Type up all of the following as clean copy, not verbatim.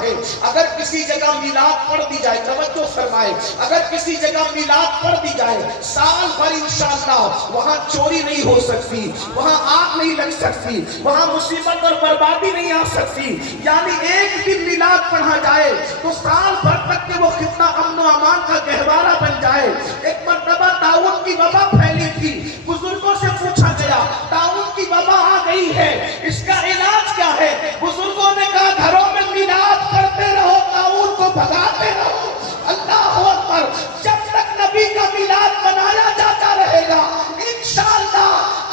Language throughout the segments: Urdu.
ہے اگر کسی جگہ میلاد پڑھ دی جائے، توجہ فرمائے، اگر کسی جگہ میلاد پڑھ دی جائے سال بھر انشاءاللہ وہاں چوری نہیں ہو سکتی، وہاں آگ نہیں لگ سکتی، وہاں مصیبت اور بربادی نہیں آ سکتی. یعنی ایک دن میلاد پڑھا جائے تو سال بھر تک کہ وہ خطہ امن و امان کا گہوارہ بن جائے. ایک مرتبہ طاعون کی وبا پھیلی تھی، بزرگوں سے پوچھا گیا طاعون کی وبا آ گئی ہے، اس کا علاج کیا ہے؟ بزرگوں نے کہا گھروں میں میلاد کرتے رہو، طاعون کو بھگاتے رہو. اللہ اکبر. جب تک نبی کا میلاد منایا جاتا رہے گا انشاءاللہ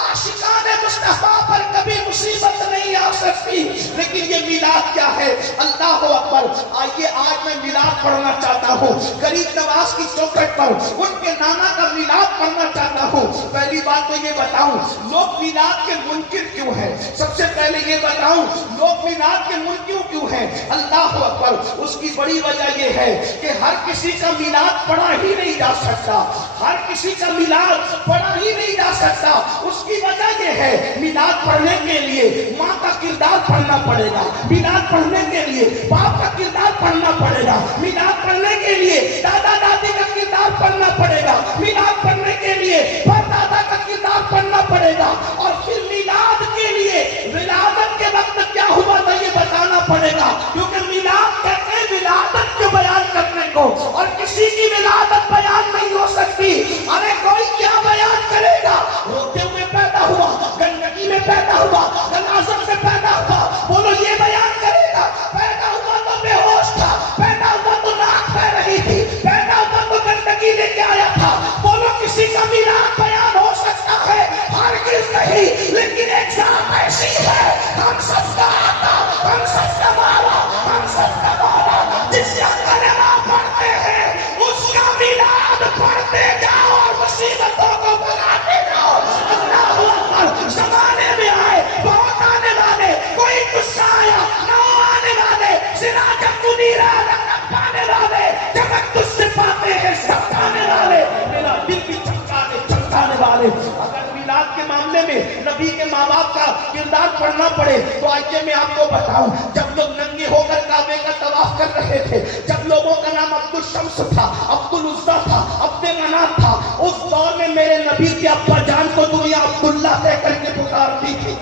عاشقان مصطفیٰ پر کبھی مصیبت نہیں آ سکتی. لیکن یہ میلاد کیا ہے؟ اللہ اکبر. آئیے آج میں میلاد پڑھنا چاہتا ہوں، غریب نواز کی چوکھٹ پر ان کے نانا کا میلاد پڑھنا چاہتا ہوں. پہلی بات تو یہ بتاؤں لوگ میلاد کے منکر کیوں ہیں؟ سب سے پہلے یہ بتاؤں لوگ میلاد کے منکر کیوں ہیں؟ اللہ اکبر. اس کی بڑی وجہ یہ ہے کہ ہر کسی کا میلاد پڑھا ہی نہیں جا سکتا، ہر کسی کا میلاد پڑھا ہی نہیں جا سکتا. اس کی وجہ یہ ہے میلاد پڑھنے کے لیے ماں کا کردار پڑھنا پڑے گا، میلاد پڑھنے کے لیے باپ کا کردار پڑھنا پڑے گا، میلاد پڑھنے کے لیے دادا دادی کا کردار پڑھنا پڑے گا، میلاد پڑھنے کے لیے پردادا کا کردار پڑھنا پڑے گا. اور پھر میلاد کے لیے ولادت کے وقت کیا ہوا تھا یہ بتانا پڑے گا، کیونکہ میلاد کہتے ہیں ولادت کو بیان کرنے کو، اور کسی کی ولادت بیان نہیں ہو سکتی. ارے کوئی کیا بیان کرے گا؟ روتے ہوئے پیدا ہوا، گندگی میں پیدا ہوا، غلاظت میں پیدا ہوا، بولو یہ بیان کرے گا؟ پیدا ہوا تو بے ہوش تھا، پیدا ہوا تو ناک بہ رہی تھی، پیدا ہوا تو گندگی لے کے آیا تھا. بولو کسی کا میلاد بیان ہو سکتا ہے؟ ہرگز نہیں. لیکن ایک ذات ایسی ہے ہم سب کا آقا، ہم سب کا مولا، ہم سب کا مولا، جس کا کلمہ پڑھتے ہیں اس کا میلاد پڑھتے جاؤ اور مصیبتوں کو بھگاتے جاؤ. اللہ اکبر. زمانے میں آئے بہت آنے والے، کوئی غصہ آیا نہ آنے والے، سراجت منیرہ رنگت پانے والے، چمک تجھ سے پاتے ہیں سب پانے والے، میرا دل بھی چمکانے والے. اگر میلاد کے معاملے میں نبی کے ماں باپ کا کردار پڑھنا پڑے تو آئیے میں آپ کو بتاؤں جب لوگ ننگے ہو کر کعبے کا طواف کر رہے تھے، جب لوگوں کا نام عبد الشمس تھا، عبد العزیٰ تھا، عبد مناف تھا، اس دور میں میرے نبی کے ابا جان کو دنیا عبداللہ کہہ کر کے پکارتی تھی.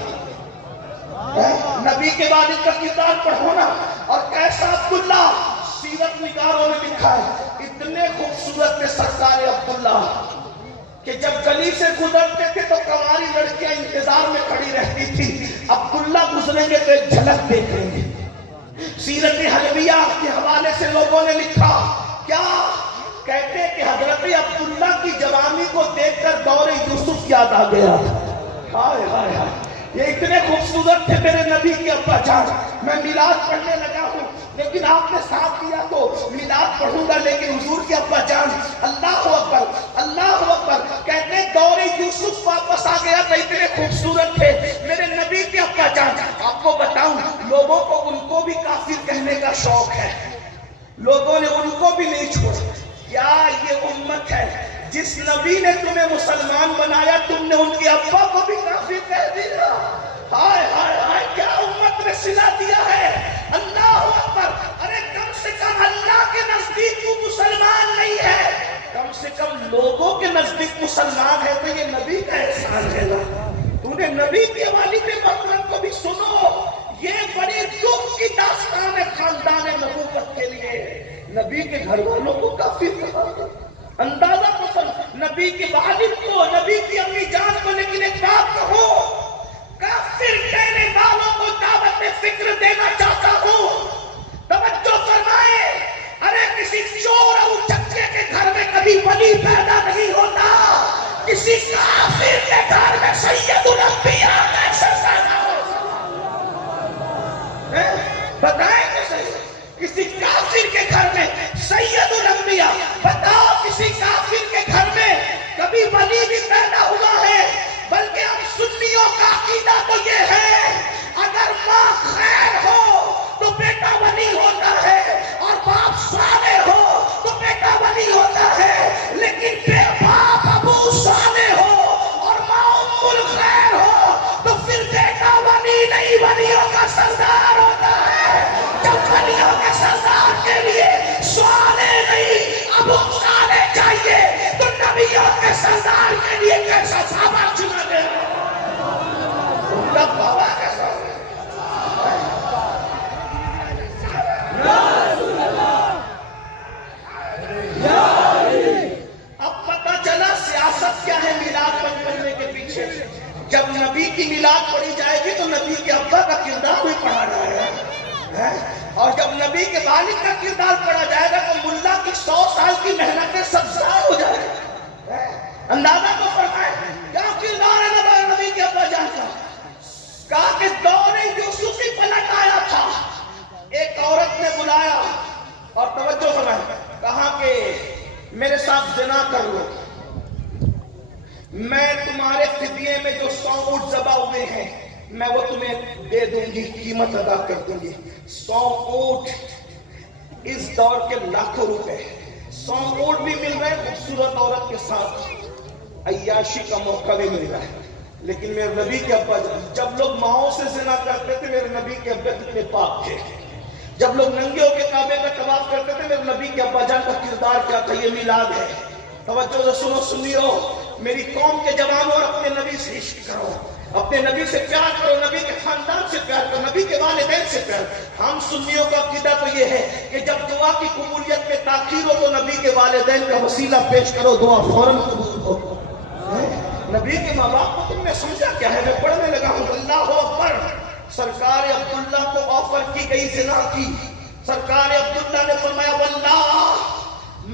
نبی کے والد کا کردار پڑھو نا. اور کیسا عبداللہ؟ سیرت نگاروں نے لکھا ہے اتنے خوبصورت تھے سرکار عبداللہ کہ جب گلی سے گزرتے تھے تو کنواری لڑکیاں انتظار میں کھڑی رہتی تھی، عبداللہ گزریں گے تو ایک جھلک دیکھیں گے. سیرت حلبیہ کے حوالے سے لوگوں نے لکھا کیا کہتے کہ حضرت عبداللہ کی جوانی کو دیکھ کر دور یوسف یاد آ گیا. ہائے ہائے ہائے، یہ اتنے خوبصورت تھے میرے نبی کے ابا جان. میں میلاد پڑھنے لگا ہوں لیکن آپ نے ساتھ دیا تو میلاد پڑھوں گا، لیکن حضور کے ابا جان اللہ اکبر اللہ اکبر کہتے ہیں دور یوسف واپس آ گیا تھا، اتنے خوبصورت تھے میرے نبی کے ابا جان. آپ کو بتاؤں لوگوں کو ان کو بھی کافر کہنے کا شوق ہے، لوگوں نے ان کو بھی نہیں چھوڑا. کیا یہ امت ہے جس نبی نے تمہیں مسلمان بنایا تم نے ان کے ابا کو بھی کافر کہہ دیا؟ ہائے ہائے ہائے، کیا امت نے سلا دیا ہے. اللہ اکبر. ارے کم سے کم اللہ کے نزدیک تو مسلمان نہیں ہے، کم سے کم لوگوں کے نزدیک مسلمان ہے، تو یہ نبی کا احسان ہے نا. تو نے نبی کے والد مکرم کو بھی سنو، یہ بڑی دکھ کی داستان ہے خاندان نبوت کے لیے. نبی کے گھر والوں کو کافر کہا، اندازہ پسند نبی کے والد کو، نبی کی امی جان کو. لیکن ایک بات کہو، کافر کہنے والوں کو دعوت فکر دینا چاہتا ہوں، توجہ فرمائے. ارے کسی چور اور چچے کے گھر میں کبھی ولی پیدا نہیں ہوتا، کسی کافر کے گھر میں سید الانبیاء کیسے پیدا ہوتا؟ بتائیں کیسے؟ کسی کافر کے گھر میں سید الانبیاء، بتاؤ کسی کافر کے گھر میں کبھی ولی بھی پیدا ہوا ہے؟ بلکہ ہم سنیوں کا عقیدہ تو یہ ہے اگر ماں خیر ہو تو بیٹا ولی ہوتا ہے، اور باپ صالح ہو تو بیٹا ولی ہوتا ہے. لیکن بے باپ ابو صالح ہو اور ماں ام الخیر ہو تو پھر بیٹا ولی نہیں، ولیوں کا سردار ہوتا ہے. جب گھڑیوں کے سردار کے لیے سوالے نہیں ابو سالے چاہیے تو نبیوں کے سردار کے لیے کیسا صحابہ چنا دے ان کا بابا کیسا ہو اب پتہ چلا سیاست کیا ہے میلاد پڑھنے کے پیچھے. جب نبی کی میلاد پڑھی جائے گی تو نبی کے ابا کا کردار بھی پڑھا جائے گا اور جب نبی کے والد کا کردار پڑھا جائے گا تو ملا کی 100 سال کی محنتیں سب ضائع ہو جائے گی. اندازہ تو فرمائے کیا کردار ہے نبی کے ابا جان کا. کہا کہ دور یوسفی پلٹ آیا تھا. ایک عورت نے بلایا اور توجہ فرمائے کہا کہ میرے ساتھ زنا کر لو, میں تمہارے فدیے میں جو 100 اونٹ ذبح ہوئے ہیں میں وہ تمہیں دے دوں گی, قیمت ادا کر دوں گی. 100 اونٹ اس دور کے لاکھوں روپے. 100 اونٹ بھی مل رہے ہیں, خوبصورت عورت کے ساتھ عیاشی کا موقع بھی مل رہا ہے. لیکن میرے نبی کے ابا جب لوگ ماؤں سے زنا کرتے تھے میرے نبی کے ابا کتنے پاک تھے. جب لوگ ننگے ہو کے کعبے کا طواف کرتے تھے میرے نبی کے ابا جان کا کردار کیا تھا. یہ میلاد ہے. توجہ سے سنو سنیو میری قوم کے جوانوں, اور اپنے نبی سے عشق کرو, اپنے نبی سے پیار کرو, نبی کے خاندان سے پیار کرو, نبی کے والدین سے پیار. ہم سنیوں کا عقیدہ تو یہ ہے کہ جب دعا کی قبولیت میں تاخیر ہو تو نبی کے والدین کا وسیلہ پیش کرو, دعا فوراً قبول ہو. نبی کے ماں باپ کو تم نے سمجھا کیا ہے. میں پڑھنے لگا ہوں اللہ اکبر. سرکار عبداللہ کو آفر کی گئی زنا کی. سرکار عبداللہ نے فرمایا واللہ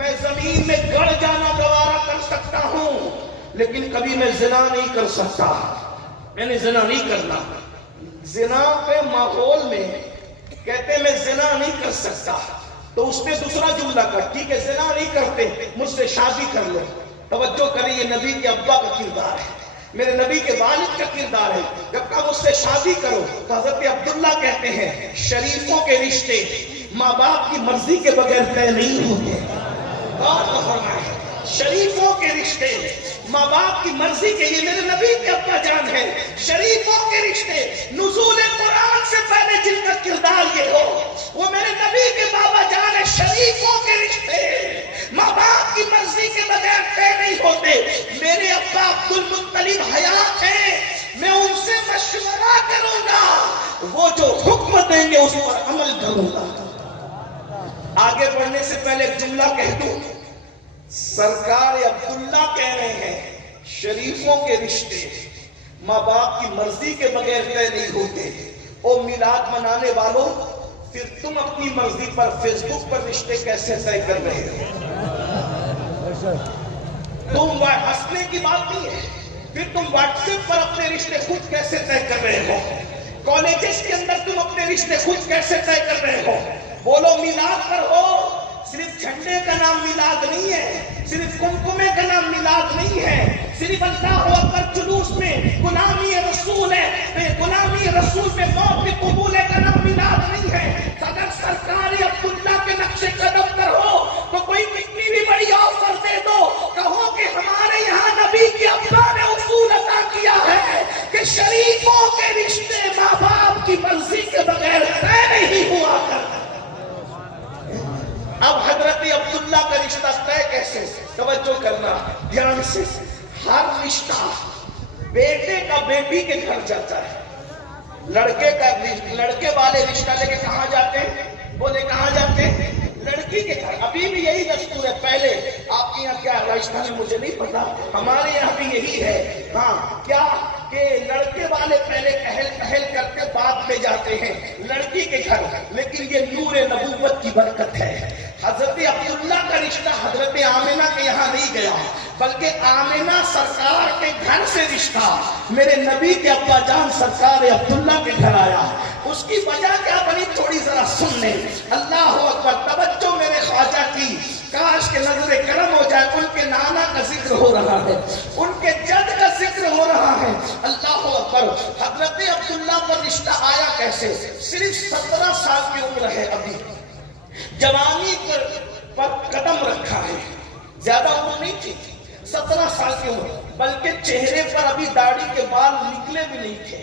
میں زمین میں گڑ جانا گوارا کر سکتا ہوں لیکن کبھی میں زنا نہیں کر سکتا. میں نے زنا نہیں کرنا. زنا پہ ماحول میں کہتے میں زنا نہیں کر سکتا تو اس نے دوسرا جملہ کہا ٹھیک ہے زنا نہیں کرتے مجھ سے شادی کر لو. توجہ کریں یہ نبی کے ابا کا کردار ہے, میرے نبی کے والد کا کردار ہے. جب کہا مجھ سے شادی کرو تو حضرت عبداللہ کہتے ہیں شریفوں کے رشتے ماں باپ کی مرضی کے بغیر طے نہیں ہوتے. شریفوں کے رشتے ماں باپ کی مرضی کے, یہ میرے نبی کے ابا جان ہے. شریفوں کے رشتے نزول قرآن سے پہلے جن کا کردار یہ ہو وہ میرے نبی کے بابا جان ہے. شریفوں کے رشتے ماں باپ کی مرضی کے بغیر طے نہیں ہوتے. میرے ابا عبد المطلب حیات ہیں, میں ان سے مشورہ کروں گا, وہ جو حکم دیں گے اس پر عمل کروں گا. آگے بڑھنے سے پہلے ایک جملہ کہہ دوں. سرکار عبداللہ کہہ رہے ہیں شریفوں کے رشتے ماں باپ کی مرضی کے بغیر طے نہیں ہوتے. او میلاد منانے والوں, پھر تم اپنی مرضی پر فیس بک پر رشتے کیسے طے کر رہے ہو؟ تم ہنسنے کی بات نہیں ہے, پھر تم واٹس ایپ پر اپنے رشتے خود کیسے طے کر رہے ہو؟ کالجز کے اندر تم اپنے رشتے خود کیسے طے کر رہے ہو؟ بولو میلاد پر ہو. صرف جھنڈے کا نام میلاد نہیں ہے, صرف کنکمے کا نام میلاد نہیں ہے, صرف اللہ اکبر جلوس میں غلامی رسول ہے, غلامی رسول میں موت بھی قبول کا نام میلاد نہیں ہے. اگر سرکار عبداللہ کے نقش قدم پر ہو تو کوئی کتنی بھی بڑی آفر دے دو, کہو کہ ہمارے یہاں نبی کے ابا نے اصول عطا کیا ہے کہ شریفوں کے رشتے ماں باپ کی مرضی کے بغیر طے نہیں ہوا کرتے. اب حضرت عبداللہ کا رشتہ طے کیسے؟ توجہ کرنا دھیان سے. ہر رشتہ بیٹے کا بیٹی کے گھر جاتا ہے. لڑکے والے رشتہ لے کے کہاں جاتے ہیں؟ بولے کہاں جاتے ہیں؟ لڑکی کے گھر. ابھی بھی یہی دستور ہے. پہلے آپ کے یہاں کیا راجستھان میں مجھے نہیں پتا, ہمارے یہاں بھی یہی ہے. ہاں کیا کہ لڑکے والے پہلے پہل کر کے بعد میں جاتے ہیں لڑکی کے گھر. لیکن یہ نور نبوت کی برکت ہے. حضرت عبداللہ کا رشتہ حضرت آمنہ کے یہاں نہیں گیا بلکہ آمنہ سرکار کے گھر سے رشتہ میرے نبی کے ابا جان سرکار عبداللہ کے گھر آیا. اس کی وجہ کیا بنی تھوڑی ذرا سن لیں. اللہ اکبر. توجہ میرے خواجہ کی, کاش کے نظر کرم ہو جائے. ان کے نانا کا ذکر ہو رہا ہے, ان کے جد کا ذکر ہو رہا ہے. اللہ اکبر. حضرت عبداللہ پر رشتہ آیا کیسے؟ صرف 17 سال کی عمر ہے, ابھی جوانی پر قدم رکھا ہے, زیادہ عمر نہیں تھی, 17 سال کی عمر, بلکہ چہرے پر ابھی داڑھی کے بال نکلے بھی نہیں تھے.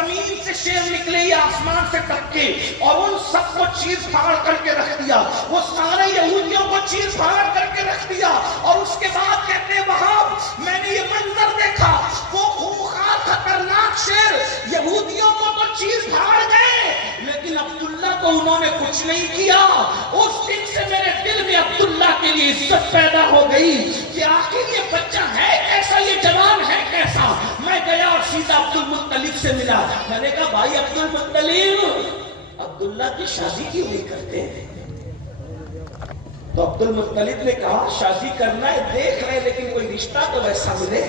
زمین سے شیر نکلے یا آسمان سے ٹپکے اور ان سب کو چیر پھاڑ کر کے رکھ دیا، وہ سارے یہودیوں کو چیر پھاڑ کر کے رکھ دیا، اور اس کے بعد کہتے ہیں وہاں میں نے یہ منظر دیکھا، وہ خونخوار خطرناک شیر یہودیوں کو تو چیر پھاڑ گئے لیکن عبداللہ کو انہوں نے کچھ نہیں کیا۔ اس دن سے میرے دل میں عبداللہ کے لیے عزت پیدا ہو گئی کہ آخر یہ بچہ ہے کیسا، یہ جوان ہے کیسا۔ میں گیا اور سیدھا عبد المطلب سے ملا، میں نے کہا بھائی عبد المطلب، عبداللہ کی شادی کیوں نہیں کرتے؟ تو عبد المطلب نے کہا شادی کرنا ہے دیکھ رہے لیکن کوئی رشتہ تو ویسا ملے۔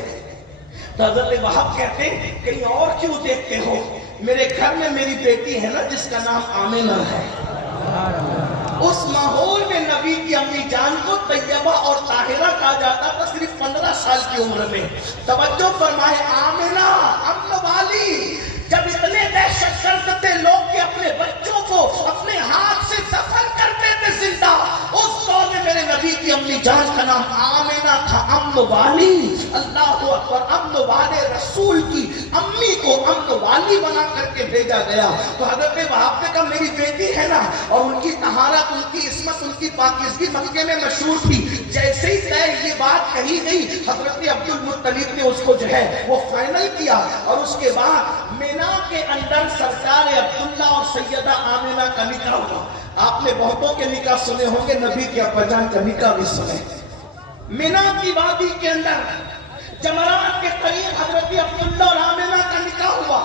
تو حضرت وہب کہتے کہیں اور کیوں دیکھتے ہو، میرے گھر میں میری بیٹی ہے نا جس کا نام آمنہ ہے، اس ماحول میں نبی کی امی جان کو طیبہ اور طاہرہ کہا جاتا تھا صرف 15 سال کی عمر میں۔ توجہ فرمائے، آمنہ امن والی، جب اتنے دہشت گرد تھے لوگ کہ اپنے بچوں کو اپنے ہاتھ سے دفن کرتے تھے زندہ، اس دور میں میرے نبی کی امی جان کا نام آمنہ تھا، امن والی۔ اللہ اکبر، امن والے رسول کی امی کو امن والی بنا کر کے بھیجا گیا۔ تو حضرت وہاب نے کہا میری بیٹی ہے نا، اور ان کی طہارت، ان کی عصمت، ان کی پاکیزگی مکے میں مشہور تھی۔ جیسے ہی یہ بات کہی گئی حضرت عبد المطلب نے اس کو جو ہے وہ فائنل کیا، اور اس کے بعد مینا کے اندر سرکار عبداللہ اور سیدہ آمنہ کا نکاح ہوا۔ آپ نے بہتوں کے نکاح سنے ہوں گے، نبی کے ابا جان کا نکاح بھی سنے۔ مینا کی وادی کے اندر جمرات کے قریب حضرت عبداللہ اور آمنہ کا نکاح ہوا۔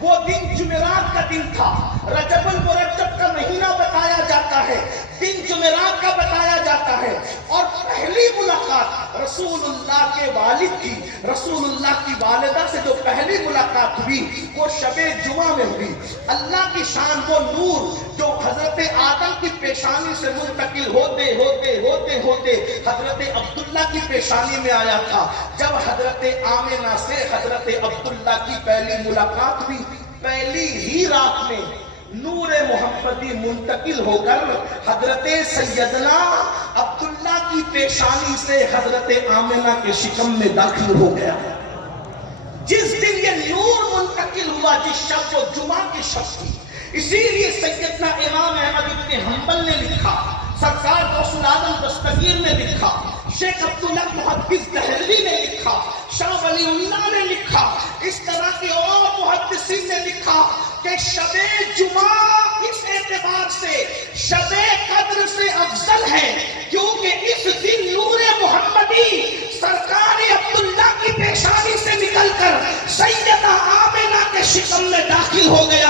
وہ دن جمعرات کا دن تھا، رجب المرجب کا مہینہ بتایا جاتا ہے، دن جمعرات کا بتایا جاتا ہے، اور پہلی ملاقات رسول اللہ کے والد کی، رسول اللہ کی والدہ سے جو پہلی ملاقات ہوئی وہ شب جمعہ میں ہوئی۔ اللہ کی شان وہ نور جو حضرت آدم کی پیشانی سے منتقل ہوتے ہوتے ہوتے ہوتے حضرت عبداللہ کی پیشانی میں آیا تھا، جب حضرت آمنہ سے حضرت عبداللہ کی پہلی ملاقات ہوئی، پہلی ہی رات میں نور محمدی منتقل ہو کر حضرت سیدنا عبداللہ کی پیشانی سے حضرت آمنہ کے شکم میں داخل ہو گیا۔ جس دن یہ نور منتقل ہوا، جس شب کو جمعہ کی شب تھی، اسی لیے سیدنا امام احمد ابن حنبل نے لکھا، سرکار غوث العالم دستگیر نے لکھا، شیخ عبداللہ محدث دہلوی نے لکھا، شاہ ولی اللہ نے لکھا، اس طرح کے اور محدثین نے لکھا کہ شب جمعہ اس اعتبار سے شب قدر سے افضل ہے کیونکہ اس دن نور محمدی سرکار عبداللہ کی پیشانی سے نکل کر سیدہ آمنہ کے شکم میں داخل ہو گیا۔